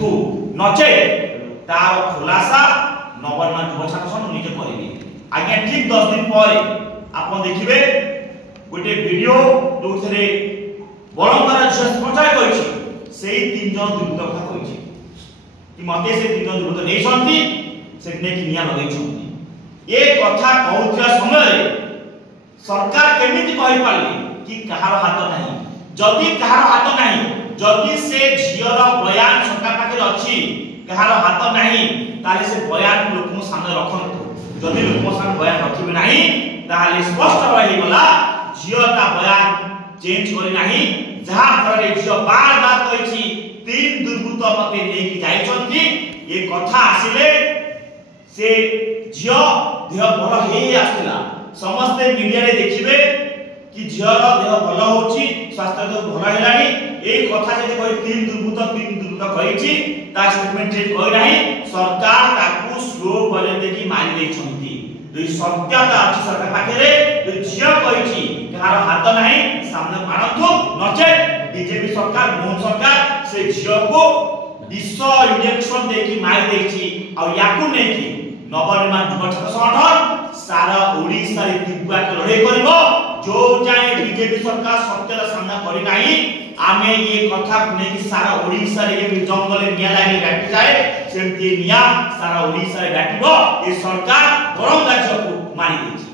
तू नचे तार खुलासा नवनिर्माण युवा छात्र संघ निजे करिवे आज्ञा ठीक 10 दिन पर आपण देखिबे गोटे वीडियो जोथरे बरंबार झियो प्रचार करिछि सेही 3 जन दुर्बृत्त कथा कहिछि कि मते से 3 जन दुर्बृत्त नै छथि से ने कि निया लगै छथि ए कथा कहउथिया समय सरकार केमिति कहि पाली कि कहार हाथ नाही जदि कहार हाथ नाही जदि से झियर बयान सरकार पाखे अछि कहार हाथ नाही ताले से बयान लोक सामने रखन जदि लोक सामने बयान रखिबे नाही ताले स्पष्ट रहि गला झियो ता बयान चेंज करि नाही जहा फरे झियो बार बार कहिछि 3 दुर्बृत्त मते नै कि जाई छथि ए कथा आसिले से झियो देह भल हे आस्तिला समस्त मीडिया रे देखिबे कि झियर देह भल होछि स्वास्थ्य देह भल हेलानी ए कथा जे कहि 3 दुर्बृत्त कहिछि ता स्टेटमेंट जे कहि नाही सरकार ताकू स्लो बले देखि मारि दै छथि ए सत्यता अछि सरकार पाखरे जे झियो कहिछि कहार हाथ नाही सामने आनथु नचे बीजेपी सरकार मोहन सरकार से झियो को विश्व इंजेक्शन देखि मारि दैछि आ याकू नै कि नवनिर्माण युवा छात्र संगठन सारा ओडिसा रे तीव्र लड़ाई करबो जो जाए बीजेपी सरकार सत्यता सामना करि नाही आमे ये कथा ने कि सारा ओडिसा रे जे जंगल निया लागि बैठ जाए सेमती निया सारा ओडिसा रे बैठबो ए सरकार बरम राज्य को मारि दैछि।